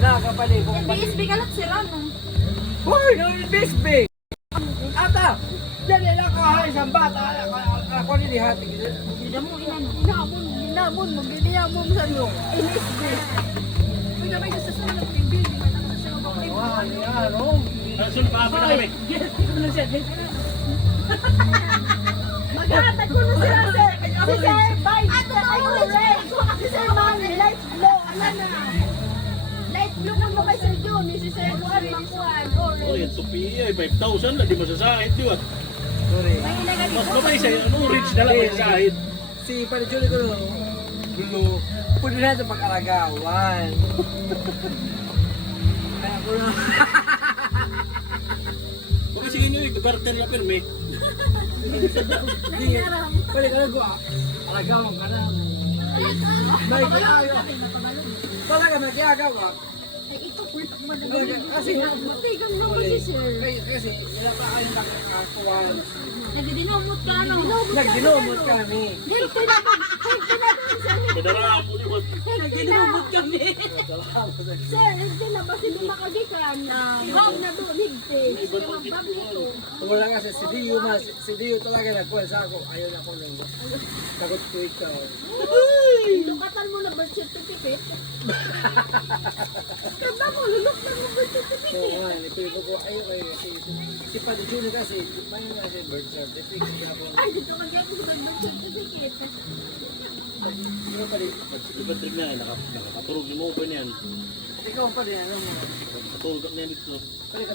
Nakakapalig ko. BSB ka lang sila, no? Hoy, no, BSB! Ata! Diyan nila kahay sa bata. Ako nilihati. Damo ina, no? Ginamon mo, ginamon sa iyo. BSB. Uy, gamay sa susunod na pag building. Matang sa mga bakit. Wow, yan, no? Nasun pa na kami. Maghatag ko na sila, sir. Si Sir Vice. Ay, correct. Si Sir Manny, light blue. Ano na? Light blue kung mo kay Sir Johnny. Si Sir Juan, Makuan. Oh, Orange. yan tupi ay 5,000 lang di masasahid di ba? Sorry. May ilagay Mas ko. babay sa ano rich na lang masasahid. Si Panajuli ko no, gulo. Pwede na ito pag-alagawan. Kaya ko na. Kung kasi inyo barter na pirmi. Hindi. Pwede ka lang ko. Alagawan ka na. May kiagaw. Talaga may kiagaw. Ay, ito, first mo na. Kasi Matay ka naman si Sir. kasi ilang pa kayong nakakakuhan. Nagdinumot ka, no? Nagdinomot kami. Hindi na sa Kadara po di ba? Nagdinumot kami. Sir, hindi na ba hindi makagikan na ikaw na doon, higti. Kaya magbag nito. Wala kasi si Dio talaga nagkuhan sa ako. Ayaw na ko nang sagot ko ikaw. Lukatan mo na birth certificate. Kaba mo, luluktan mo birth certificate. So, ipilipo ko, ayaw kayo kasi si Panajuli kasi, may nga si birth certificate. Ay, dito ka dyan sa birth certificate. Ikaw pa rin. Iba trip na nakakaturog yung open yan. Ikaw pa rin, ano mo? Katulog na yan dito. Pwede ka